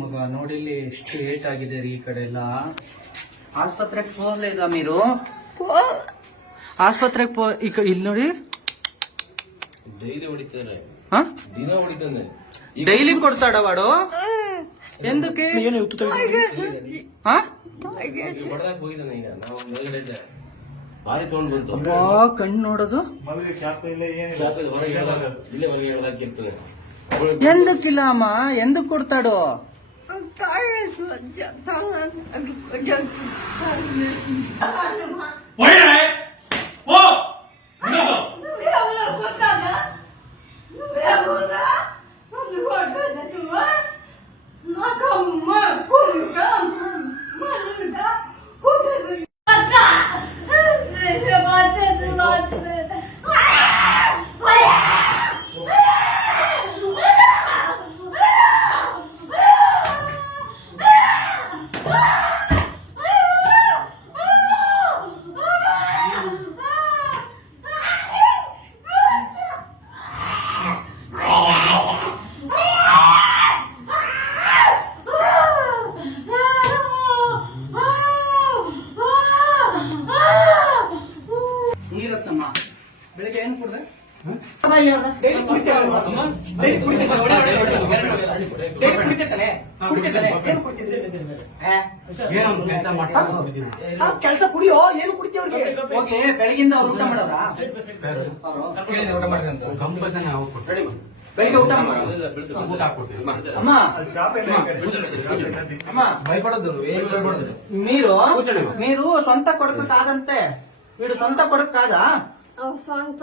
ಮಗ ನೋಡಿ ಇಲ್ಲಿ ಎಷ್ಟು ಲೇಟ್ ಆಗಿದೆ ರೀ ಈ ಕಡೆ ಎಲ್ಲ ಆಸ್ಪತ್ರೆಗೆ ಹೋಗ್ಲೇದ మీరు ಆಸ್ಪತ್ರೆಗೆ ಪೋ ಈ ಕಡೆ ಇಲ್ಲಿ ನೋಡಿ ಡೈಲಿ ಕೊಡ್ತಾಡ ವಾಡು ಎಂದಕ್ಕೆ ಸೌಂಡ್ ಬಂತು ಕಣ್ಣು ನೋಡೋದು ఎందుకు ఎందుకిలామా ఎందుకు కొడతాడు పోయారా ಕೆಲಸ ಕುಡಿಯೋ ಏನು ಕುಡಿತಿ ಅವ್ರಿಗೆ ಬೆಳಗಿಂದ ಊಟ ಬೆಳಿಗ್ಗೆ ಊಟ ಭಯಪಡೋದು ನೀರು ಸ್ವಂತ ಕೊಡಬೇಕಾದಂತೆ ನೀರು ಸ್ವಂತ ಕೊಡಕ್ಕಾದ ಸ್ವಂತ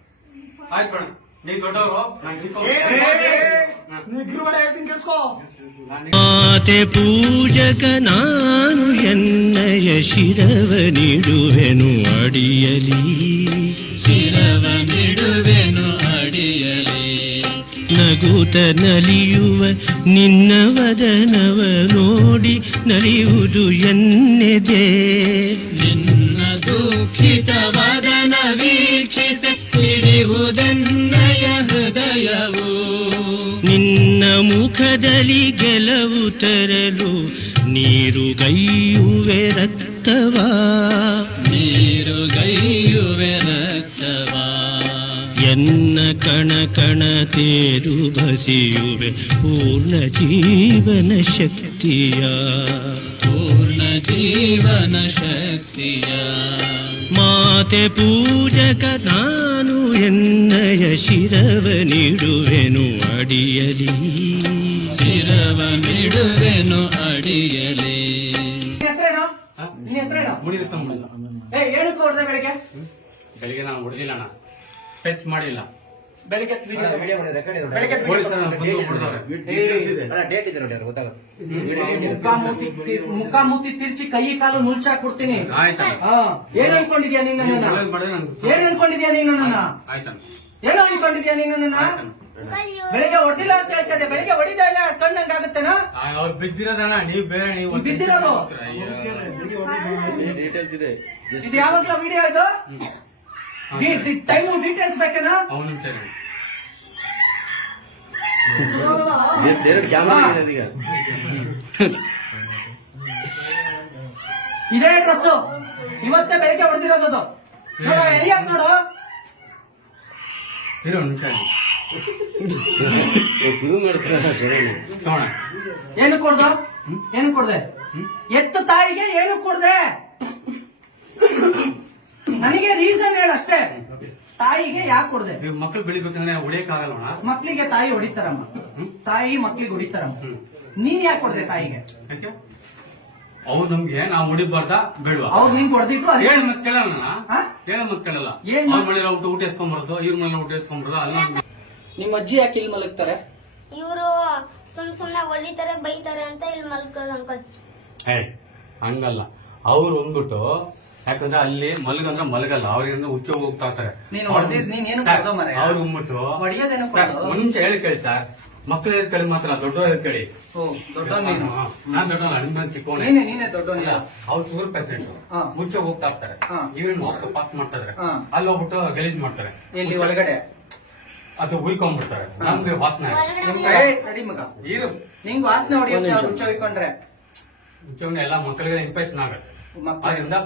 ಆಯ್ತು ಮೇಡಮ್ ನೀ ದೊಡ್ಡವರು ನಾನು ಮಾತೆ ಪೂಜಕ ನಾನು ಎನ್ನಯ ಶಿರವ ನೀಡುವೆನು ಅಡಿಯಲಿ ಶಿರವ ನೀಡುವೆನು ಅಡಿಯಲಿ ನಗುತ ನಲಿಯುವ ನಿನ್ನ ವದನವ ನೋಡಿ ನಲಿಯುವುದು ಎನ್ನೆದೇ ನಿನ್ನ ದುಃಖಿತ ವದನ ವೀಕ್ಷಿಸ ಗೆಲ್ಲುವುದನ್ನಯ ಹೃದಯವು ನಿನ್ನ ಮುಖದಲ್ಲಿ ಗೆಲವು ತರಲು ನೀರುಗೈಯುವೆ ರಕ್ತವಾ ನೀರುಗೈಯುವೆ ರಕ್ತವಾ ಎನ್ನ ಕಣ ಕಣ ತೇರು ಬಸಿಯುವೆ ಪೂರ್ಣ ಜೀವನ ಶಕ್ತಿಯ ಪೂರ್ಣ ಜೀವನ ಶಕ್ತಿಯ ಮಾತೆ ಪೂಜಕ ನಾನು ಎನ್ನಯ ಶಿರವ ನೀಡುವೆನು ಅಡಿಯಲಿ ಶಿರವ ನೀಡುವೆನು ಅಡಿಯಲಿ ಬೆಳಿಗ್ಗೆ ನಾನು ಹೊಡೆದಿಲ್ಲ ಟಚ್ ಮಾಡಿಲ್ಲ ಬೆಳಗ್ಗೆ ಮುಖ ಮುತ್ತಿ ತಿರ್ಚಿ ಕೈ ಕಾಲು ಮುಲ್ಚಾಕ್ ಕೊಡ್ತೀನಿ ಏನ್ ಅನ್ಕೊಂಡಿದ್ಯಾ ನೀನ್ ಏನ್ ಅನ್ಕೊಂಡಿದ್ಯಾ ನೀನ್ ಏನ್ ಅನ್ಕೊಂಡಿದ್ಯಾ ನೀನು ಬೆಳಿಗ್ಗೆ ಹೊಡೆದಿಲ್ಲ ಅಂತ ಹೇಳ್ತಾ ಬೆಳಿಗ್ಗೆ ಹೊಡಿತಾ ಇಲ್ಲ ಕಣ್ಣಂಗ್ ಆಗುತ್ತೇನಾ ಬಿದ್ದಿರೋದಣ್ಣ ನೀವ್ ಬೇರೆ ನೀವು ಬಿದ್ದಿರೋದು ಇದು ಯಾವಾಗ್ಲೂ ವಿಡಿಯೋ ಇದು ಟೈಮು ಡೀಟೇಲ್ಸ್ ಬೇಕೇನಾ ಇದೇ ಡ್ರೆಸ್ ಇವತ್ತೇ ಬೆಳಿಗ್ಗೆ ಹೊಡೆದಿರೋದು ನೋಡ ಎಳಿಯಾಗ ನೋಡು ಏನು ಕೊಡ್ದ ಏನು ಕೊಡ್ದೆ ಎತ್ತು ತಾಯಿಗೆ ಏನು ಕೊಡ್ದೆ ನನಗೆ ರೀಸನ್ ಹೇಳಷ್ಟೇ ತಾಯಿಗೆ ಯಾಕೆ ಮಕ್ಳು ಮಕ್ಕಳು ಬೆಳಿಬೇಕಂದ್ರೆ ಹೊಡಿಯಕ್ಕಾಗಲ್ಲ ಮಕ್ಕಳಿಗೆ ತಾಯಿ ಹೊಡಿತಾರಮ್ಮ ತಾಯಿ ಮಕ್ಳಿಗೆ ಹೊಡಿತಾರಮ್ಮ ನೀನ್ ಯಾಕೆ ಕೊಡ್ದೆ ತಾಯಿಗೆ ಅವ್ರು ನಮ್ಗೆ ನಾವ್ ಹೊಡಿಬಾರ್ದ ಬೇಡವಾ ಅವ್ರು ನಿಂಗೆ ಹೊಡೆದಿದ್ರು ಹೇಳ ಮತ್ ಕೇಳೋಣ ಹೇಳ ಮತ್ ಕೇಳಲ್ಲ ಏನ್ ಮನೇಲಿ ಊಟ ಊಟ ಎಸ್ಕೊಂಬರೋದು ಇವ್ರ ಮನೇಲಿ ಊಟ ಎಸ್ಕೊಂಬರೋದು ಅಲ್ಲ ನಿಮ್ಮ ಅಜ್ಜಿ ಯಾಕೆ ಇಲ್ಲಿ ಮಲಗ್ತಾರೆ ಇವರು ಸುಮ್ ಸುಮ್ನೆ ಹೊಡಿತಾರೆ ಬೈತಾರೆ ಅಂತ ಇಲ್ಲಿ ಮಲ್ಕೋದು ಅನ್ಕೋದ್ ಹೇ ಹಂಗಲ್ಲ ಅವ್ರು ಅಂದ್ಬಿಟ್ಟು ಯಾಕಂದ್ರೆ ಅಲ್ಲಿ ಮಲಗಂದ್ರೆ ಮಲಗಲ್ಲ ಅವ್ರಿಗೆ ಹುಚ್ಚ ಹೋಗ್ತಾ ಇರ್ತಾರೆ ನೀನ್ ಹೊಡೆದಿದ್ ನೀನ್ ಏನು ಕೊಡ್ದೋ ಮರೆ ಅವ್ರು ಉಮ್ಮಿಟ್ಟು ಹೊಡಿಯೋದೇನು ಒಂದ್ ಹೇಳಿ ಕೇಳಿ ಸರ್ ಮಕ್ಳು ಹೇಳಿ ಕೇಳಿ ಮಾತ್ರ ದೊಡ್ಡವ್ರು ಹೇಳಿ ಕೇಳಿ ಓ ದೊಡ್ಡ ನೀನು ನಾನ್ ದೊಡ್ಡವನ್ ಅಣ್ಣ ಚಿಕ್ಕವಣ ನೀನೆ ನೀನೆ ದೊಡ್ಡವನಿಲ್ಲ ಅವ್ರು ಶುಗರ್ ಪೇಷಂಟ್ ಮುಚ್ಚ ಹೋಗ್ತಾ ಇರ್ತಾರೆ ಇವ್ರನ್ನ ಪಾಸ್ ಮಾಡ್ತಾ ಅಲ್ಲಿ ಹೋಗ್ಬಿಟ್ಟು ಗಲೀಜ್ ಮಾಡ್ತಾರೆ ಇಲ್ಲಿ ಒಳಗಡೆ ಅದು ಉಯ್ಕೊಂಡ್ಬಿಡ್ತಾರೆ ನಮ್ಗೆ ವಾಸನೆ ರೆಡಿ ಮಗ ನಿಂಗ್ ವಾಸನೆ ಹೊಡಿಯುತ್ತೆ ಅವ್ರು ಹುಚ್ಚ ಹುಯ್ಕೊಂಡ್ರೆ ಎಲ್ಲಾ ಮಕ್ಕಳಿಗೆ ಇನ್ಫೆಕ್ಷನ್ ಆಗುತ್ತೆ ಅದರಿಂದ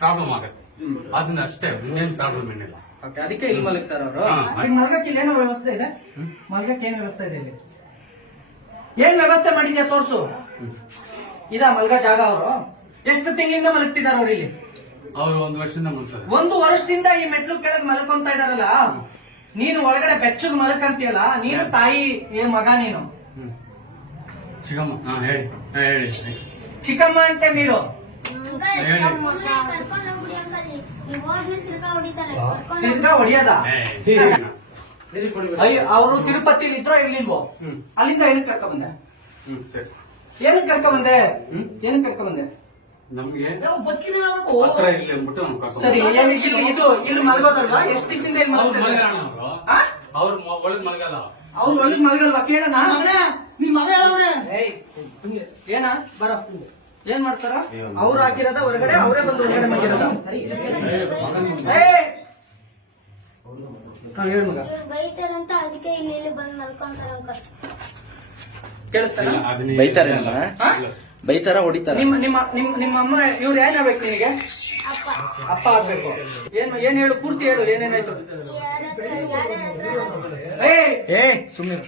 ಪ್ರಾಬ್ಲಮ್ ಆಗುತ್ತೆ ಅದನ್ನ ಅಷ್ಟೇ ಇನ್ನೇನ್ ಪ್ರಾಬ್ಲಮ್ ಏನಿಲ್ಲ ಅದಕ್ಕೆ ಇಲ್ಲಿ ಮಲಗ್ತಾರ ಅವರು ಇಲ್ಲಿ ಮಲಗಕ್ಕೆ ಇಲ್ಲೇನೋ ವ್ಯವಸ್ಥೆ ಇದೆ ಮಲಗಕ್ಕೆ ಏನ್ ವ್ಯವಸ್ಥೆ ಇದೆ ಇಲ್ಲಿ ಏನ್ ವ್ಯವಸ್ಥೆ ಮಾಡಿದ್ಯಾ ತೋರ್ಸು ಇದ ಮಲ್ಗ ಜಾಗ ಅವರು ಎಷ್ಟು ತಿಂಗಳಿಂದ ಮಲಗ್ತಿದಾರ ಅವ್ರು ಇಲ್ಲಿ ಅವ್ರು ಒಂದು ವರ್ಷದಿಂದ ಮಲ್ತಾರೆ ಒಂದು ವರ್ಷದಿಂದ ಈ ಮೆಟ್ಲು ಕೆಳಗ್ ಮಲ್ಕೊಂತ ಇದಾರಲ್ಲ ನೀನು ಒಳಗಡೆ ಬೆಚ್ಚಗ್ ಮಲಕಂತೀಯಲ್ಲ ನೀನು ತಾಯಿ ಏನ್ ಮಗ ನೀನು ಚಿಕ್ಕಮ್ಮ ಹೇಳಿ ಚಿಕ್ಕಮ್ಮ ಅಂತೆ ನೀರು ತಿರ್ಗಾ ಅವರು ತಿರುಪತಿಲಿ ಇದ್ರೋ ಇರ್ಲಿಲ್ವೋ ಅಲ್ಲಿಂದ ಏನಕ್ಕೆ ಕರ್ಕ ಬಂದೆ ಏನಕ್ಕೆ ಕರ್ಕ ಬಂದೆ ಏನಕ್ಕೆ ಕರ್ಕ ಬಂದೆ ನಮ್ಗೆ ಸರಿ ಇದು ಇಲ್ಲಿ ಎಷ್ಟು ಏನಾ ಏನ್ ಮಾಡ್ತಾರ ಅವ್ರು ಹಾಕಿರೋದ ಹೊರಗಡೆ ಅವರೇ ಬಂದು ಹೊರಗಡೆ ಮಗಿರೋದ ಅದಕ್ಕೆ ಇಲ್ಲಿ ಬಂದು ಬೈತಾರೆ ಬೈತಾರ ಹೊಡಿತಾರ ನಿಮ್ಮ ನಿಮ್ಮ ನಿಮ್ಮ ನಿಮ್ಮ ಅಮ್ಮ ಇವ್ರು ಏನಾಗ್ಬೇಕು ನಿಮಗೆ ಅಪ್ಪ ಆಗ್ಬೇಕು ಏನ್ ಏನ್ ಹೇಳು ಪೂರ್ತಿ ಹೇಳು ಏನೇನಾಯ್ತು ಏ ಸುಮ್ಮನೆ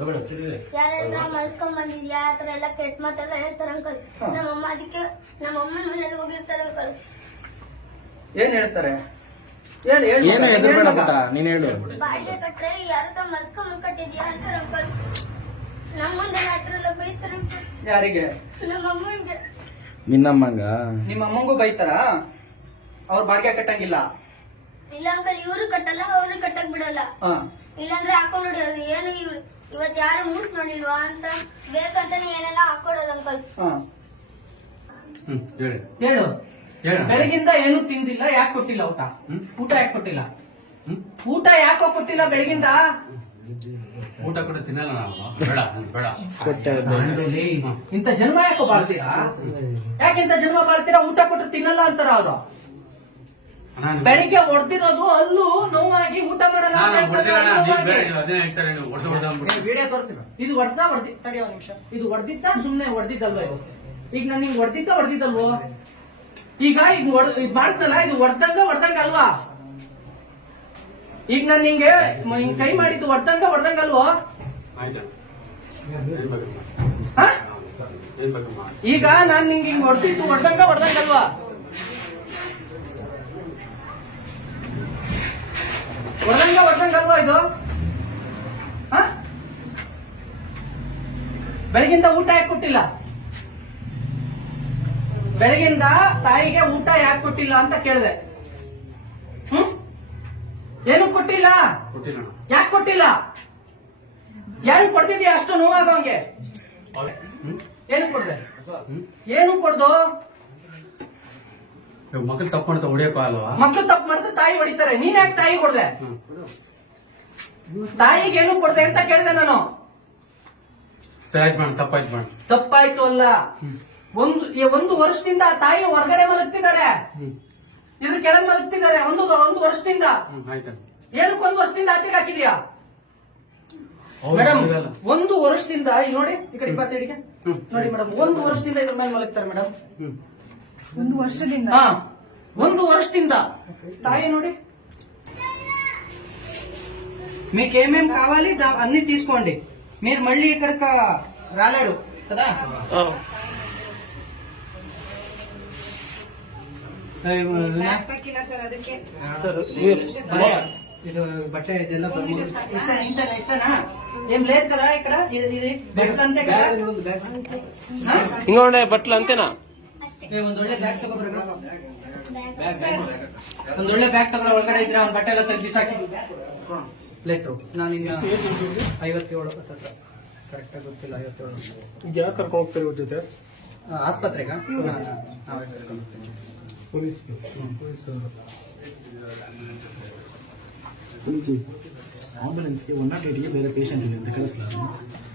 ಯಾರತ್ರ ಮಲ್ಸ್ಕೊಂಡ್ ಬಂದಿದ್ಯಾ ಆತರ ಎಲ್ಲ ಕೆಟ್ಟ ಮಾತೆಲ್ಲ ಹೇಳ್ತಾರ ಅಂಕಲ್ ನಮ್ಮಮ್ಮ ಅದಕ್ಕೆ ನಮ್ಮಮ್ಮ ಮನೇಲಿ ಹೋಗಿರ್ತಾರ ಅಂಕಲ್ ಏನ್ ಹೇಳ್ತಾರೆ ಏನು ಎದುರು ಬೇಡ ಪುಟ್ಟ ನೀನ್ ಹೇಳು ಬಾಡಿಗೆ ಕಟ್ರೆ ಯಾರತ್ರ ಮಲ್ಸ್ಕೊಂಡ್ ಕಟ್ಟಿದ್ಯಾ ಅಂತಾರ ಅಂಕಲ್ ನಮ್ಮ ಮುಂದೆ ಅದ್ರಲ್ಲ ಬೈತಾರ ಯಾರಿಗೆ ನಮ್ಮಮ್ಮಂಗೆ ನಿನ್ನಮ್ಮಂಗ ನಿಮ್ಮ ಅಮ್ಮಂಗೂ ಬೈತಾರ ಅವ್ರ ಬಾಡಿಗೆ ಕಟ್ಟಂಗಿಲ್ಲ ಇಲ್ಲ ಅಂಕಲ್ ಇವ್ರು ಕಟ್ಟಲ್ಲ ಅವ್ರು ಕಟ್ಟಕ್ ಬಿಡಲ್ಲ ಇಲ್ಲಾಂದ್ರೆ ಹಾಕೊಂಡ್ಬಿಡೋದು ಏನು ಇವ್ರು ಇವತ್ತು ಯಾರು ನ್ಯೂಸ್ ನೋಡಿಲ್ವಾ ಅಂತ ಬೇಕಂತಾನೆ ಏನೆಲ್ಲ ಹಾಕೊಡೋದು ಅಂಕಲ್ ಹ್ಮ್ ಹೇಳಿ ಹೇಳು ಹೇಳ ಬೆಳಗಿಂದ ಏನು ತಿಂದಿಲ್ಲ ಯಾಕೆ ಕೊಟ್ಟಿಲ್ಲ ಊಟ ಊಟ ಯಾಕೆ ಕೊಟ್ಟಿಲ್ಲ ಊಟ ಯಾಕೋ ಕೊಟ್ಟಿಲ್ಲ ಬೆಳಗಿಂದ ಊಟ ಕೂಡ ತಿನ್ನಲ್ಲ ನಾನು ಬೇಡ ಬೇಡ ಜನ್ಮ ಯಾಕೋ ಬಾಳ್ತೀರಾ ಯಾಕೆ ಇಂತ ಜನ್ಮ ಬಾಳ್ತೀರಾ ಊಟ ಕೊಟ್ಟರೆ ತಿನ್ನಲ್ಲ ಅಂತಾರ ಅವ್ರು ಬೆಳಿಗ್ಗೆ ಹೊಡೆದಿರೋದು ಅಲ್ಲೂ ನೋವಾಗಿ ಊಟ ಮಾಡಲ್ಲ ಇದು ಹೊರತಾ ಹೊರದಿ ತಡಿ ಒಂದ್ ನಿಮಿಷ ಇದು ಹೊಡೆದಿದ್ದ ಸುಮ್ನೆ ಹೊಡೆದಿದ್ದಲ್ವ ಇದು ಈಗ ನಾನು ನಿಂಗ್ ಹೊಡೆದಿದ್ದ ಹೊಡೆದಿದ್ದಲ್ವೋ ಈಗ ಇದು ಮಾಡ್ತಲ್ಲ ಇದು ಹೊಡೆದಂಗ ಹೊಡ್ದಂಗ ಅಲ್ವಾ ಈಗ ನಾನು ನಿಂಗೆ ಹಿಂಗ್ ಕೈ ಮಾಡಿದ್ದು ಹೊಡ್ದಂಗ ಹೊಡ್ದಂಗ ಅಲ್ವೋ ಈಗ ನಾನು ನಿಂಗೆ ಹಿಂಗ್ ಹೊಡೆದಿದ್ದು ಹೊಡೆದಂಗ ಹೊಡ್ದಂಗ ಅಲ್ವಾ ಅಲ್ವಾ ಇದು ಬೆಳಗಿಂದ ಊಟ ಯಾಕೆ ಕೊಟ್ಟಿಲ್ಲ ಬೆಳಗಿಂದ ತಾಯಿಗೆ ಊಟ ಯಾಕೆ ಕೊಟ್ಟಿಲ್ಲ ಅಂತ ಕೇಳಿದೆ ಹ್ಮ್ ಏನು ಕೊಟ್ಟಿಲ್ಲ ಯಾಕೆ ಕೊಟ್ಟಿಲ್ಲ ಯಾರು ಕೊಡ್ತಿದ್ಯಾ ಅಷ್ಟು ನೋವಾಗ ಅವನ್ಗೆ ಏನು ಕೊಡ್ದೆ ಏನು ಕೊಡ್ದು ಮಕ್ಕಳು ತಪ್ಪು ಮಾಡ್ತಾ ಹೊಡಿಯಪ್ಪ ಅಲ್ವಾ ಮಕ್ಳು ತಪ್ಪು ಮಾಡ್ತಾ ತಾಯಿ ಹೊಡಿತಾರೆ ನೀನ್ ಯಾಕೆ ತಾಯಿ ಕೊಡ್ದೆ ತಾಯಿಗೆ ಏನು ಕೊಡ್ದೆ ಅಂತ ಕೇಳ್ದೆ ನಾನು ಸರಿ ಮೇಡಮ್ ತಪ್ಪಾಯ್ತು ಮೇಡಮ್ ತಪ್ಪಾಯ್ತು ಅಲ್ಲ ಒಂದು ಒಂದು ವರ್ಷದಿಂದ ತಾಯಿ ಹೊರಗಡೆ ಮಲಗ್ತಿದ್ದಾರೆ ಇದ್ರ ಕೆಳಗೆ ಮಲಗ್ತಿದ್ದಾರೆ ಒಂದು ಒಂದು ವರ್ಷದಿಂದ ಏನಕ್ಕೆ ಒಂದು ವರ್ಷದಿಂದ ಆಚೆಗೆ ಹಾಕಿದ್ಯಾ ಮೇಡಮ್ ಒಂದು ವರ್ಷದಿಂದ ಇಲ್ಲಿ ನೋಡಿ ಈ ಕಡೆ ಬಸ್ ಸೈಡ್ಗೆ ನೋಡಿ ಮೇಡಮ್ ಒಂದು ವರ್ಷದಿಂದ ಇದ್ರ ಮೇಲೆ ಮಲಗ್ತಾರೆ ಮೇಡಮ್ ಒಂದು ವರ್ಷದಿಂದ ಹಾ ಒಂದು ವರ್ಷದಿಂದ తాయి ನೋಡಿ మీకు ఏమేం కావాలి దా- అన్ని తీసుకోండి మీరు మళ్ళీ ఇక్కడికి రాలేరు కదా ಬ್ಯಾಗ್ ಪ್ಯಾಕ್ ಇಲ್ಲ ಸರ್ ಅದಕ್ಕೆ ಇದು బట్టే ಇದೆಲ್ಲ ఇష్ట ఇంతనా ఇష్టనా ఏం లేదు కదా ఇక్కడ ఇది ఇది బెడ్ అంతే కదా ಹಾ? ಹಿಂಗೊಂಡೆ ಬಟ್ಲ ಒಂದೊಳ್ಳೆ ಬ್ಯಾಗ್ ತಗೊಂಡ್ರೆ ಒಂದೊಳ್ಳೆ ಬ್ಯಾಗ್ ಒಳಗಡೆ ಇದ್ರೆ ಅವ್ನ ಬಟ್ಟೆ ಎಲ್ಲ ತೆಗ್ದು ಬಿಸಾಕಿದ್ದೆ ಲೆಟ್ರು ನಾನು ಇನ್ನ ಕರೆಕ್ಟ್ ಕರೆಕ್ಟಾಗಿ ಗೊತ್ತಿಲ್ಲ ಐವತ್ತೇಳು ಯಾಕೆ ಕರ್ಕೊಂಡು ಹೋಗ್ತಾರೆ ಇವ್ರ ಜೊತೆ ಆಸ್ಪತ್ರೆಗ ಪೊಲೀಸ್ ಪೊಲೀಸ್ ಆಂಬುಲೆನ್ಸ್ಗೆ ಒನ್ ನಾಟ್ ಏಯ್ಟ್ಗೆ ಬೇರೆ ಪೇಷಂಟ್ ಇದೆ ಅಂತ ಕಳಿಸ್ಲಾ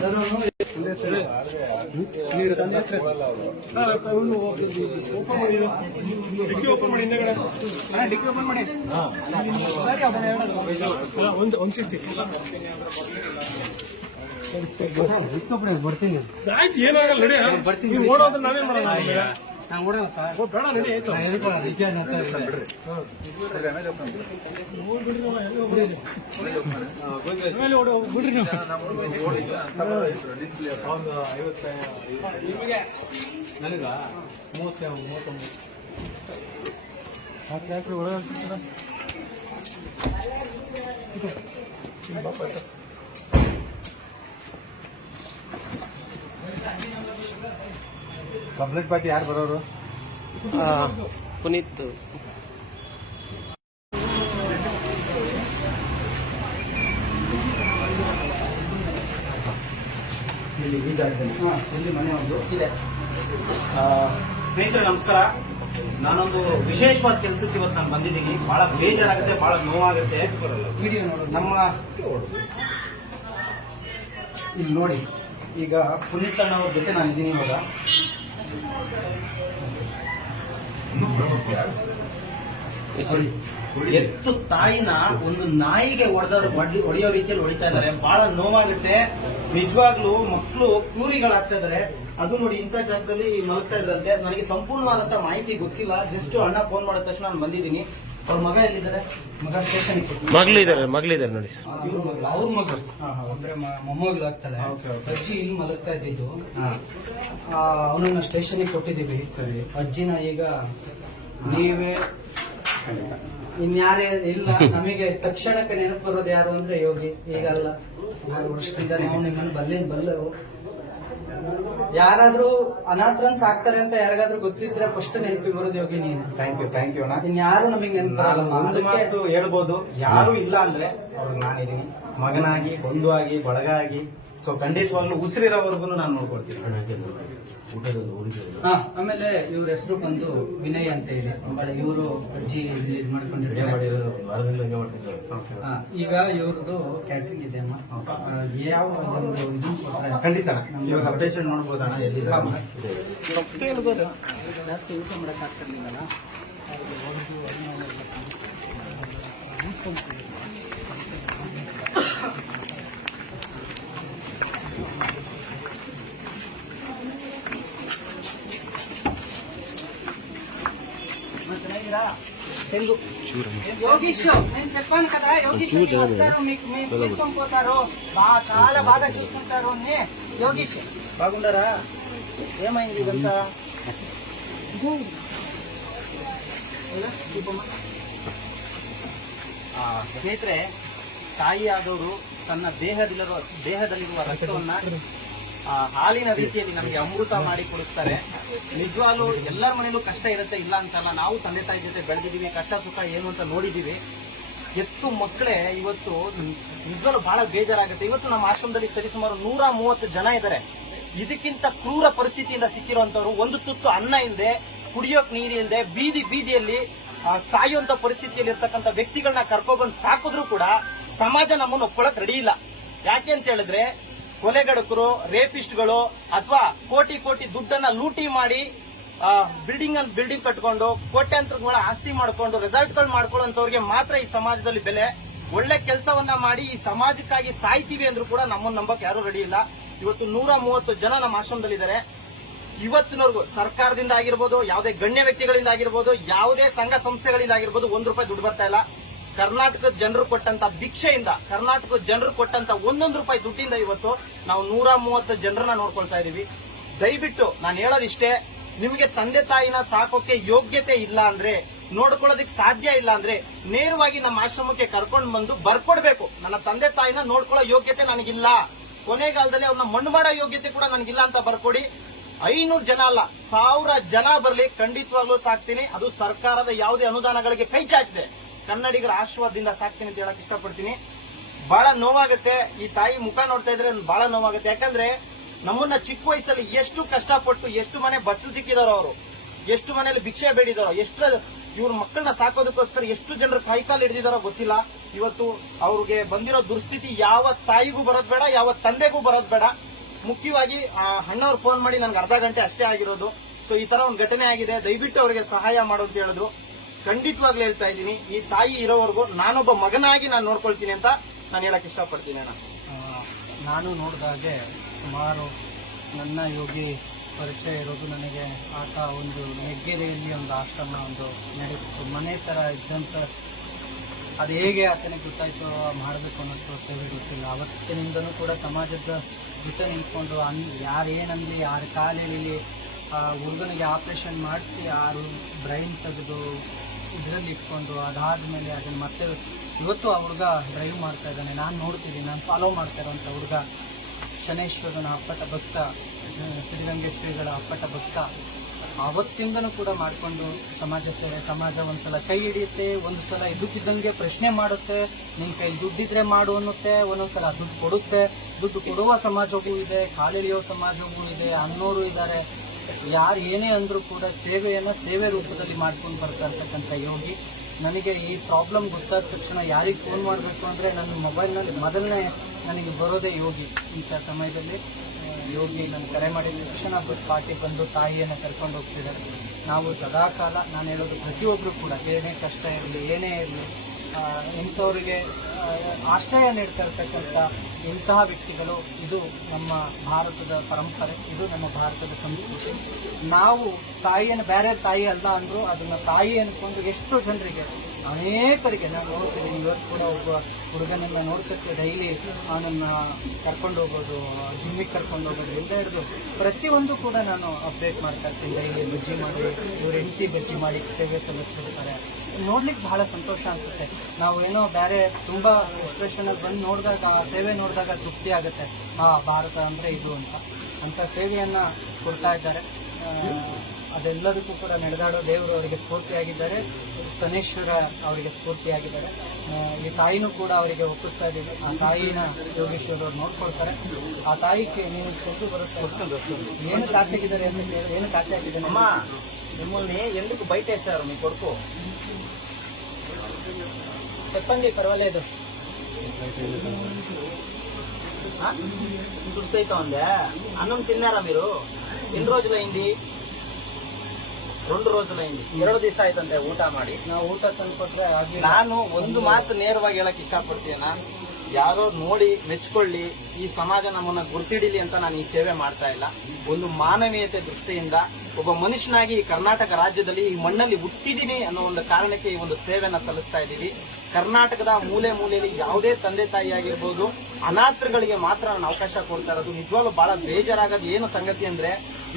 ಡಿಕ್ಕಿ ಓಪನ್ ಮಾಡಿ ಓಪನ್ ಬರ್ತೀನಿ ಓಡೋದ್ರೆ ನಾವೇನ್ ಮಾಡೋಣ ನನಗ ಮೂವತ್ತ ಮೂವತ್ತೊಂಬತ್ತು ಹತ್ತು ಯಾಕೆ ಒಳಗೆ Thank you. ಕಂಪ್ಲೇಂಟ್ ಪಾರ್ಟಿ ಯಾರು ಬರೋರು ಪುನೀತ್ ಇಲ್ಲಿ ಸ್ನೇಹಿತರೆ ನಮಸ್ಕಾರ ನಾನೊಂದು ವಿಶೇಷವಾದ ಕೆಲಸಕ್ಕೆ ಇವತ್ತು ನಾನು ಬಂದಿದ್ದೀನಿ ಬಹಳ ಬೇಜಾರಾಗುತ್ತೆ ಬಹಳ ನೋವಾಗುತ್ತೆ ವಿಡಿಯೋ ನೋಡೋದು ನಮ್ಮ ಇಲ್ಲಿ ನೋಡಿ ಈಗ ಪುನೀತ್ ಅಣ್ಣವ್ರ ಜೊತೆ ನಾನು ಇದ್ದೀನಿ ಇವಾಗ ಎತ್ತು ತಾಯಿನ ಒಂದು ನಾಯಿಗೆ ಹೊಡೆದವ್ರು ಹೊಡೆಯೋ ರೀತಿಯಲ್ಲಿ ಹೊಡಿತಾ ಇದ್ದಾರೆ ಬಹಳ ನೋವಾಗುತ್ತೆ ನಿಜವಾಗ್ಲು ಮಕ್ಕಳು ಆಗ್ತಾ ಇದಾರೆ ಅದು ನೋಡಿ ಇಂಥ ಜಾಗದಲ್ಲಿ ಮಲಗ್ತಾ ಇದ್ರಂತೆ ನನಗೆ ಸಂಪೂರ್ಣವಾದಂತ ಮಾಹಿತಿ ಗೊತ್ತಿಲ್ಲ ಜಸ್ಟ್ ಅಣ್ಣ ಫೋನ್ ಮಾಡಿದ ತಕ್ಷಣ ನಾನು ಬಂದಿದ್ದೀನಿ ಅವ್ರ ಮಗ ಎಲ್ಲಿದ್ದಾರೆ ಮಗ ಸ್ಟೇಷನ್ ಮಗಳು ಇದ್ದಾರೆ ಮಗಳು ಇದ್ದಾರೆ ನೋಡಿ ಇವ್ರ ಮಗಳು ಅವ್ರ ಮಗಳು ಅಂದ್ರೆ ಮೊಮ್ಮಗಳು ಆಗ್ತಾಳೆ ಅಜ್ಜಿ ಇಲ್ಲಿ ಮಲಗ್ತಾ ಇದ್ದಿದ್ದು ಅವನನ್ನ ಸ್ಟೇಷನ್ಗೆ ಕೊಟ್ಟಿದ್ದೀವಿ ಸರಿ ಅಜ್ಜಿನ ಈಗ ನೀವೇ ಇನ್ಯಾರೇ ಇಲ್ಲ ನಮಗೆ ತಕ್ಷಣಕ್ಕೆ ನೆನಪು ಬರೋದು ಯಾರು ಅಂದ್ರೆ ಯೋಗಿ ಈಗ ಈಗಲ್ಲ ವರ್ಷದಿಂದ ನಾವು ನಿಮ್ಮನ್ನು ಬಲ್ಲಿನ ಬಲ್ಲರು ಯಾರಾದ್ರೂ ಅನಾಥರನ್ ಸಾಕ್ತಾರೆ ಅಂತ ಯಾರಿಗಾದ್ರೂ ಗೊತ್ತಿದ್ರೆ ಫಸ್ಟ್ ನೆನಪಿಗೆ ಬರೋದು ಯೋಗಿ ನೀನು ಥ್ಯಾಂಕ್ ಯು ಥ್ಯಾಂಕ್ ಯು ಇನ್ ಯಾರು ನಮಗೆ ಮಾತು ಹೇಳ್ಬೋದು ಯಾರು ಇಲ್ಲ ಅಂದ್ರೆ ಅವ್ರಿಗೆ ನಾನಿದ್ದೀನಿ ಮಗನಾಗಿ ಬಂಧುವಾಗಿ ಬಳಗಾಗಿ ಸೊ ಖಂಡಿತವಾಗ್ಲೂ ಉಸಿರಿರೋವರೆಗೂ ನಾನು ನೋಡ್ಕೊಳ್ತೀನಿ ಆಮೇಲೆ ಇವ್ರ ಹೆಸರು ಬಂದು ವಿನಯ್ ಅಂತ ಇದೆ ಇವರು ಅಜ್ಜಿ ಇದು ಈಗ ಇವ್ರದ್ದು ಕ್ಯಾಟ್ರಿಂಗ್ ಇದೆ ಅಮ್ಮ ಯಾವ ಖಂಡಿತ ಅಪ್ಡೇಷನ್ ನೋಡ್ಬೋದಣ್ಣ ಜಾಸ್ತಿ ಊಟ తెలుగు యోగీష్ నేను చెప్పాను కదా యోగీష్ అని వస్తారు మీకు మీకు తీసుకొని పోతారు బాగా చాలా బాగా చూసుకుంటారు అని యోగీష్ బాగుండారా ఏమైంది ఇదంతా ಆ, ಸ್ನೇಹಿತರೆ ತಾಯಿ ಆದವರು ತನ್ನ ದೇಹದಲ್ಲಿರುವ ದೇಹದಲ್ಲಿರುವ ರಕ್ತವನ್ನ ಆ, ಹಾಲಿನ ರೀತಿಯಲ್ಲಿ ನಮಗೆ ಅಮೃತ ಮಾಡಿ ಕೊಡಿಸ್ತಾರೆ ನಿಜವಾಗ್ಲೂ ಎಲ್ಲರ ಮನೇಲೂ ಕಷ್ಟ ಇರುತ್ತೆ ಇಲ್ಲ ಅಂತಲ್ಲ ನಾವು ತಂದೆ ತಾಯಿ ಜೊತೆ ಬೆಳೆದಿದ್ದೀವಿ ಕಷ್ಟ ಸುಖ ಏನು ಅಂತ ನೋಡಿದ್ದೀವಿ ಎತ್ತು ಮಕ್ಕಳೇ ಇವತ್ತು ನಿಜವಾಗ್ಲು ಬಹಳ ಬೇಜಾರಾಗುತ್ತೆ ಇವತ್ತು ನಮ್ಮ ಆಶ್ರಮದಲ್ಲಿ ಸರಿಸುಮಾರು ನೂರ ಮೂವತ್ತು ಜನ ಇದ್ದಾರೆ ಇದಕ್ಕಿಂತ ಕ್ರೂರ ಪರಿಸ್ಥಿತಿಯಿಂದ ಸಿಕ್ಕಿರುವಂತವ್ರು ಒಂದು ತುತ್ತು ಅನ್ನ ಇಲ್ಲದೆ ಕುಡಿಯೋಕ್ ನೀರಿಲ್ಲದೆ ಬೀದಿ ಬೀದಿಯಲ್ಲಿ ಸಾಯುವಂತ ಪರಿಸ್ಥಿತಿಯಲ್ಲಿ ಇರ್ತಕ್ಕಂಥ ವ್ಯಕ್ತಿಗಳನ್ನ ಕರ್ಕೊಬಂದು ಸಾಕಿದ್ರು ಕೂಡ ಸಮಾಜ ನಮ್ಮನ್ನು ಒಪ್ಕೊಳಕ್ ರೆಡಿ ಇಲ್ಲ ಯಾಕೆ ಅಂತ ಹೇಳಿದ್ರೆ ಕೊಲೆಗಡಕರು ರೇಪಿಸ್ಟ್ಗಳು ಅಥವಾ ಕೋಟಿ ಕೋಟಿ ದುಡ್ಡನ್ನ ಲೂಟಿ ಮಾಡಿ ಬಿಲ್ಡಿಂಗ್ ಅನ್ನು ಬಿಲ್ಡಿಂಗ್ ಕಟ್ಕೊಂಡು ಕೋಟ್ಯಾಂತರ ಆಸ್ತಿ ಮಾಡಿಕೊಂಡು ರೆಸಲ್ಟ್ಗಳು ಮಾಡ್ಕೊಳ್ಳೋಂಥವ್ರಿಗೆ ಮಾತ್ರ ಈ ಸಮಾಜದಲ್ಲಿ ಬೆಲೆ ಒಳ್ಳೆ ಕೆಲಸವನ್ನ ಮಾಡಿ ಈ ಸಮಾಜಕ್ಕಾಗಿ ಸಾಯ್ತೀವಿ ಅಂದ್ರೂ ಕೂಡ ನಮ್ಮನ್ನು ನಂಬಕ್ ಯಾರು ರೆಡಿ ಇಲ್ಲ ಇವತ್ತು ನೂರ ಮೂವತ್ತು ಜನ ನಮ್ಮ ಆಶ್ರಮದಲ್ಲಿದ್ದಾರೆ ಇವತ್ತಿನವರೆಗೂ ಸರ್ಕಾರದಿಂದ ಆಗಿರ್ಬೋದು ಯಾವುದೇ ಗಣ್ಯ ವ್ಯಕ್ತಿಗಳಿಂದ ಆಗಿರ್ಬೋದು ಯಾವುದೇ ಸಂಘ ಸಂಸ್ಥೆಗಳಿಂದ ಆಗಿರ್ಬೋದು ಒಂದು ರೂಪಾಯಿ ದುಡ್ಡು ಬರ್ತಾ ಇಲ್ಲ ಕರ್ನಾಟಕದ ಜನರು ಕೊಟ್ಟಂತ ಭಿಕ್ಷೆಯಿಂದ ಕರ್ನಾಟಕದ ಜನರು ಕೊಟ್ಟಂತ ಒಂದೊಂದು ರೂಪಾಯಿ ದುಡ್ಡಿಂದ ಇವತ್ತು ನಾವು ನೂರ ಮೂವತ್ತು ಜನರನ್ನ ನೋಡ್ಕೊಳ್ತಾ ಇದೀವಿ ದಯವಿಟ್ಟು ನಾನು ಹೇಳೋದಿಷ್ಟೇ ನಿಮಗೆ ತಂದೆ ತಾಯಿನ ಸಾಕೋಕೆ ಯೋಗ್ಯತೆ ಇಲ್ಲ ಅಂದ್ರೆ ನೋಡ್ಕೊಳ್ಳೋದಕ್ಕೆ ಸಾಧ್ಯ ಇಲ್ಲ ಅಂದ್ರೆ ನೇರವಾಗಿ ನಮ್ಮ ಆಶ್ರಮಕ್ಕೆ ಕರ್ಕೊಂಡು ಬಂದು ಬರ್ಕೊಡ್ಬೇಕು ನನ್ನ ತಂದೆ ತಾಯಿನ ನೋಡ್ಕೊಳ್ಳೋ ಯೋಗ್ಯತೆ ನನಗಿಲ್ಲ ಕೊನೆಗಾಲದಲ್ಲಿ ಅವ್ರನ್ನ ಮಣ್ಣು ಮಾಡೋ ಯೋಗ್ಯತೆ ಕೂಡ ನನಗಿಲ್ಲ ಅಂತ ಬರ್ಕೊಡಿ ಐನೂರು ಜನ ಅಲ್ಲ ಸಾವಿರ ಜನ ಬರಲಿ ಖಂಡಿತವಾಗ್ಲೂ ಸಾಕ್ತೀನಿ ಅದು ಸರ್ಕಾರದ ಯಾವುದೇ ಅನುದಾನಗಳಿಗೆ ಕೈ ಚಾಚಿದೆ ಕನ್ನಡಿಗರ ಆಶೀರ್ವಾದದಿಂದ ಸಾಕ್ತೀನಿ ಅಂತ ಹೇಳಕ್ ಇಷ್ಟಪಡ್ತೀನಿ ಬಹಳ ನೋವಾಗುತ್ತೆ ಈ ತಾಯಿ ಮುಖ ನೋಡ್ತಾ ಇದ್ರೆ ಬಹಳ ನೋವಾಗುತ್ತೆ ಯಾಕಂದ್ರೆ ನಮ್ಮನ್ನ ಚಿಕ್ಕ ವಯಸ್ಸಲ್ಲಿ ಎಷ್ಟು ಕಷ್ಟಪಟ್ಟು ಎಷ್ಟು ಮನೆ ಬಚ್ಚು ಸಿಕ್ಕಿದಾರೋ ಅವರು ಎಷ್ಟು ಮನೇಲಿ ಭಿಕ್ಷೆ ಬೇಡಿದಾರೋ ಎಷ್ಟು ಇವ್ರ ಮಕ್ಕಳನ್ನ ಸಾಕೋದಕ್ಕೋಸ್ಕರ ಎಷ್ಟು ಜನರು ಕೈಕಾಲ್ ಹಿಡಿದಿದಾರೋ ಗೊತ್ತಿಲ್ಲ ಇವತ್ತು ಅವ್ರಿಗೆ ಬಂದಿರೋ ದುರ್ಸ್ಥಿತಿ ಯಾವ ತಾಯಿಗೂ ಬರೋದ್ ಬೇಡ ಯಾವ ತಂದೆಗೂ ಬರೋದ್ ಬೇಡ ಮುಖ್ಯವಾಗಿ ಅಣ್ಣವ್ರು ಫೋನ್ ಮಾಡಿ ನನ್ಗೆ ಅರ್ಧ ಗಂಟೆ ಅಷ್ಟೇ ಆಗಿರೋದು ಸೊ ಈ ತರ ಒಂದು ಘಟನೆ ಆಗಿದೆ ದಯವಿಟ್ಟು ಅವರಿಗೆ ಸಹಾಯ ಮಾಡು ಅಂತ ಹೇಳಿದ್ರು ಖಂಡಿತವಾಗ್ಲೂ ಹೇಳ್ತಾ ಇದ್ದೀನಿ ಈ ತಾಯಿ ಇರೋವರೆಗೂ ನಾನೊಬ್ಬ ಮಗನಾಗಿ ನಾನು ನೋಡ್ಕೊಳ್ತೀನಿ ಅಂತ ನಾನು ಹೇಳಕ್ಕೆ ಇಷ್ಟಪಡ್ತೀನಿ ಅಣ್ಣ ನಾನು ನೋಡಿದಾಗೆ ಸುಮಾರು ನನ್ನ ಯೋಗಿ ಪರಿಚಯ ಇರೋದು ನನಗೆ ಆತ ಒಂದು ನೆಗ್ಗೆರೆಯಲ್ಲಿ ಒಂದು ಆಶ್ರಮ ಒಂದು ನಡೆಯಿತು ಮನೆ ಥರ ಇದ್ದಂಥ ಅದು ಹೇಗೆ ಆತನಿಗೆ ಗೊತ್ತಾಯಿತು ಮಾಡಬೇಕು ಅನ್ನೋದು ಸೇವೆ ಗೊತ್ತಿಲ್ಲ ಅವತ್ತಿನಿಂದನೂ ಕೂಡ ಸಮಾಜದ ಜೊತೆ ನಿಂತ್ಕೊಂಡು ಅನ್ ಯಾರೇನಲ್ಲಿ ಯಾರ ಕಾಲೇಲಿ ಹುಡುಗನಿಗೆ ಆಪ್ರೇಷನ್ ಮಾಡಿಸಿ ಯಾರು ಬ್ರೈನ್ ತೆಗೆದು ಇದರಲ್ಲಿ ಇಟ್ಕೊಂಡು ಅದಾದಮೇಲೆ ಅದನ್ನು ಮತ್ತೆ ಇವತ್ತು ಆ ಹುಡುಗ ಡ್ರೈವ್ ಮಾಡ್ತಾ ಇದ್ದಾನೆ ನಾನು ನೋಡ್ತಿದ್ದೀನಿ ನಾನು ಫಾಲೋ ಮಾಡ್ತಾ ಇರೋಂಥ ಹುಡುಗ ಶನೇಶ್ವರನ ಅಪ್ಪಟ ಭಕ್ತ ಶ್ರೀಗಳ ಅಪ್ಪಟ ಭಕ್ತ ಆವತ್ತಿಂದನೂ ಕೂಡ ಮಾಡಿಕೊಂಡು ಸಮಾಜ ಸೇವೆ ಸಮಾಜ ಒಂದ್ಸಲ ಕೈ ಹಿಡಿಯುತ್ತೆ ಒಂದು ಸಲ ಇದ್ದಕ್ಕಿದ್ದಂಗೆ ಪ್ರಶ್ನೆ ಮಾಡುತ್ತೆ ನಿನ್ ಕೈ ದುಡ್ಡಿದ್ರೆ ಮಾಡು ಅನ್ನುತ್ತೆ ಒಂದೊಂದ್ಸಲ ದುಡ್ಡು ಕೊಡುತ್ತೆ ದುಡ್ಡು ಕೊಡುವ ಸಮಾಜವೂ ಇದೆ ಕಾಲಿಳಿಯೋ ಸಮಾಜವೂ ಇದೆ ಅನ್ನೋರು ಇದ್ದಾರೆ ಯಾರು ಏನೇ ಅಂದರೂ ಕೂಡ ಸೇವೆಯನ್ನು ಸೇವೆ ರೂಪದಲ್ಲಿ ಮಾಡ್ಕೊಂಡು ಬರ್ತಾ ಇರ್ತಕ್ಕಂಥ ಯೋಗಿ ನನಗೆ ಈ ಪ್ರಾಬ್ಲಮ್ ಗೊತ್ತಾದ ತಕ್ಷಣ ಯಾರಿಗೆ ಫೋನ್ ಮಾಡಬೇಕು ಅಂದರೆ ನನ್ನ ಮೊಬೈಲ್ನಲ್ಲಿ ಮೊದಲನೇ ನನಗೆ ಬರೋದೇ ಯೋಗಿ ಇಂಥ ಸಮಯದಲ್ಲಿ ಯೋಗಿ ನಾನು ಕರೆ ಮಾಡಿದ ತಕ್ಷಣ ಗುಡ್ ಪಾರ್ಟಿ ಬಂದು ತಾಯಿಯನ್ನು ಕರ್ಕೊಂಡು ಹೋಗ್ತಿದ್ದಾರೆ ನಾವು ಸದಾಕಾಲ ನಾನು ಹೇಳೋದು ಪ್ರತಿಯೊಬ್ಬರು ಕೂಡ ಏನೇ ಕಷ್ಟ ಇರಲಿ ಏನೇ ಇರಲಿ ಇಂಥವ್ರಿಗೆ ಆಶ್ರಯ ನೀಡ್ತಿರ್ತಕ್ಕಂಥ ಇಂತಹ ವ್ಯಕ್ತಿಗಳು ಇದು ನಮ್ಮ ಭಾರತದ ಪರಂಪರೆ ಇದು ನಮ್ಮ ಭಾರತದ ಸಂಸ್ಕೃತಿ ನಾವು ತಾಯಿಯನ್ನು ಬೇರೆ ತಾಯಿ ಅಲ್ಲ ಅಂದರೂ ಅದನ್ನು ತಾಯಿ ಅನ್ಕೊಂಡು ಎಷ್ಟು ಜನರಿಗೆ ಅನೇಕರಿಗೆ ನಾನು ನೋಡ್ತಿದ್ದೀನಿ ಇವತ್ತು ಕೂಡ ಒಬ್ಬ ಹುಡುಗನೆಲ್ಲ ನೋಡ್ತಿರ್ತೀವಿ ಡೈಲಿ ಅವನನ್ನ ಕರ್ಕೊಂಡು ಹೋಗೋದು ಜಿಮ್ಮಿಗೆ ಕರ್ಕೊಂಡು ಹೋಗೋದು ಎಲ್ಲ ಹಿಡಿದು ಪ್ರತಿಯೊಂದು ಕೂಡ ನಾನು ಅಪ್ಡೇಟ್ ಮಾಡ್ತಾ ಇರ್ತೀನಿ ಡೈಲಿ ಬಜ್ಜಿ ಮಾಡಿ ಇವ್ರ ಹೆಂಡತಿ ಬಜ್ಜಿ ಮಾಡಿ ಸೇವೆ ಸಲ್ಲಿಸ್ತಿರ್ತಾರೆ ನೋಡ್ಲಿಕ್ಕೆ ಬಹಳ ಸಂತೋಷ ಅನ್ಸುತ್ತೆ ನಾವು ಏನೋ ಬೇರೆ ತುಂಬಾ ಎಕ್ಸ್ಪ್ರೆಷನ್ ಬಂದು ನೋಡಿದಾಗ ಆ ಸೇವೆ ನೋಡಿದಾಗ ತೃಪ್ತಿ ಆಗುತ್ತೆ ಆ ಭಾರತ ಅಂದ್ರೆ ಇದು ಅಂತ ಅಂತ ಸೇವೆಯನ್ನ ಕೊಡ್ತಾ ಇದ್ದಾರೆ ಆ, ಅದೆಲ್ಲದಕ್ಕೂ ಕೂಡ ನಡೆದಾಡೋ ದೇವರು ಅವರಿಗೆ ಸ್ಫೂರ್ತಿಯಾಗಿದ್ದಾರೆ ಶನೇಶ್ವರ ಅವರಿಗೆ ಸ್ಫೂರ್ತಿಯಾಗಿದ್ದಾರೆ ಆ, ಈ ತಾಯಿನೂ ಕೂಡ ಅವರಿಗೆ ಒಪ್ಪಿಸ್ತಾ ಇದ್ದೀವಿ ಆ ತಾಯಿನ ಯೋಗೇಶ್ವರ ಅವ್ರು ನೋಡ್ಕೊಳ್ತಾರೆ ಆ ತಾಯಿಗೆ ನೀವು ಕೊಟ್ಟು ಬರುತ್ತೆ ಏನು ಕಾಚೆ ಹಾಕಿದ್ದಾರೆ ಅಂತ ಕೇಳಿ ಏನು ಕಾಚೆ ಹಾಕಿದ್ದಾನೆ ಅಮ್ಮ మిమ్మల్ని ఎందుకు బయట వేశారు మీ కొడుకు చెప్పండి పర్వాలేదు ఆ? సుస్థైతే ఉందా అన్నం తిన్నారా మీరు ఎన్ని రోజులైంది రెండు రోజులైంది ಎರಡು ದಿವಸ ಆಯ್ತಂತೆ ಊಟ ಮಾಡಿ ನಾವು ಊಟ ತಂದ್ಕೊಟ್ರೆ ಆಗಿಲ್ಲ ನಾನು ಒಂದು ಮಾತು ನೇರವಾಗಿ ಹೇಳಕ್ ಇಷ್ಟಪಡ್ತೀನ ಯಾರೋ ನೋಡಿ ಮೆಚ್ಕೊಳ್ಳಿ ಈ ಸಮಾಜ ನಮ್ಮನ್ನ ಗುರ್ತಿಡಿಲಿ ಅಂತ ನಾನು ಈ ಸೇವೆ ಮಾಡ್ತಾ ಇಲ್ಲ ಒಂದು ಮಾನವೀಯತೆ ದೃಷ್ಟಿಯಿಂದ ಒಬ್ಬ ಮನುಷ್ಯನಾಗಿ ಈ ಕರ್ನಾಟಕ ರಾಜ್ಯದಲ್ಲಿ ಈ ಮಣ್ಣಲ್ಲಿ ಹುಟ್ಟಿದೀನಿ ಅನ್ನೋ ಒಂದು ಕಾರಣಕ್ಕೆ ಈ ಒಂದು ಸೇವೆನ ಸಲ್ಲಿಸ್ತಾ ಇದ್ದೀವಿ ಕರ್ನಾಟಕದ ಮೂಲೆ ಮೂಲೆಯಲ್ಲಿ ಯಾವುದೇ ತಂದೆ ತಾಯಿ ಆಗಿರ್ಬೋದು ಅನಾಥರುಗಳಿಗೆ ಮಾತ್ರ ನಾನು ಅವಕಾಶ ಕೊಡ್ತಾ ಇರೋದು ನಿಜವಾಗ್ಲೂ ಬಹಳ ಬೇಜಾರಾಗೋದು ಏನು ಸಂಗತಿ ಅಂದ್ರೆ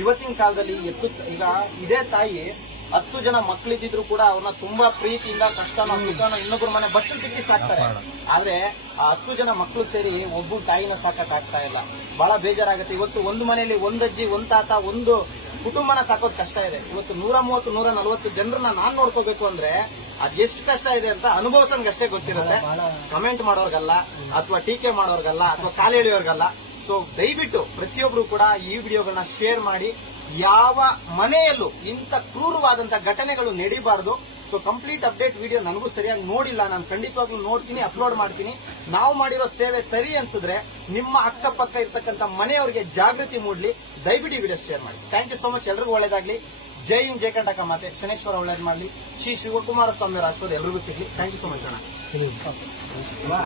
ಇವತ್ತಿನ ಕಾಲದಲ್ಲಿ ಎತ್ತು ಈಗ ಇದೇ ತಾಯಿ ಹತ್ತು ಜನ ಮಕ್ಕಳಿದ್ದಿದ್ರು ಕೂಡ ಅವ್ರನ್ನ ತುಂಬಾ ಪ್ರೀತಿಯಿಂದ ಕಷ್ಟ ಇನ್ನೊಬ್ರು ಮನೆ ಬಚ್ಚಲು ತಿಕ್ಕಿ ಸಾಕ್ತಾರೆ ಆದ್ರೆ ಆ ಹತ್ತು ಜನ ಮಕ್ಕಳು ಸೇರಿ ಒಬ್ಬ ತಾಯಿನ ಸಾಕಾಗ್ತಾ ಇಲ್ಲ ಬಹಳ ಬೇಜಾರಾಗುತ್ತೆ ಇವತ್ತು ಒಂದು ಮನೆಯಲ್ಲಿ ಒಂದಜ್ಜಿ ಒಂದ್ ತಾತ ಒಂದು ಕುಟುಂಬನ ಸಾಕೋದು ಕಷ್ಟ ಇದೆ ಇವತ್ತು ನೂರ ಮೂವತ್ತು ನೂರ ನಲವತ್ತು ಜನರನ್ನ ನಾನ್ ನೋಡ್ಕೋಬೇಕು ಅಂದ್ರೆ ಎಷ್ಟು ಕಷ್ಟ ಇದೆ ಅಂತ ಅಷ್ಟೇ ಗೊತ್ತಿರುತ್ತೆ ಕಮೆಂಟ್ ಮಾಡೋರ್ಗಲ್ಲ ಅಥವಾ ಟೀಕೆ ಮಾಡೋರ್ಗಲ್ಲ ಅಥವಾ ಕಾಲು ಎಳಿಯೋರ್ಗಲ್ಲ ಸೊ ದಯವಿಟ್ಟು ಪ್ರತಿಯೊಬ್ರು ಕೂಡ ಈ ವಿಡಿಯೋಗಳನ್ನ ಶೇರ್ ಮಾಡಿ ಯಾವ ಮನೆಯಲ್ಲೂ ಇಂಥ ಕ್ರೂರವಾದಂತಹ ಘಟನೆಗಳು ನಡೀಬಾರದು ಸೊ ಕಂಪ್ಲೀಟ್ ಅಪ್ಡೇಟ್ ವಿಡಿಯೋ ನನಗೂ ಸರಿಯಾಗಿ ನೋಡಿಲ್ಲ ನಾನು ಖಂಡಿತವಾಗ್ಲೂ ನೋಡ್ತೀನಿ ಅಪ್ಲೋಡ್ ಮಾಡ್ತೀನಿ ನಾವು ಮಾಡಿರೋ ಸೇವೆ ಸರಿ ಅನ್ಸಿದ್ರೆ ನಿಮ್ಮ ಅಕ್ಕಪಕ್ಕ ಇರ್ತಕ್ಕಂಥ ಮನೆಯವರಿಗೆ ಜಾಗೃತಿ ಮೂಡಲಿ ದಯವಿಟ್ಟು ವಿಡಿಯೋ ಶೇರ್ ಮಾಡಿ ಥ್ಯಾಂಕ್ ಯು ಸೋ ಮಚ್ ಎಲ್ರಿಗೂ ಒಳ್ಳೇದಾಗಲಿ ಜೈ ಹಿಂದ್ ಜೈ ಮಾತೆ ಶನೇಶ್ವರ ಒಳ್ಳೇದು ಮಾಡಲಿ ಶ್ರೀ ಶಿವಕುಮಾರ ಸ್ವಾಮಿ ರಾಜ್ ಎಲ್ರಿಗೂ ಸಿಗಲಿ ಥ್ಯಾಂಕ್ ಯು ಸೋ ಮಚ್ ಅಣ್ಣ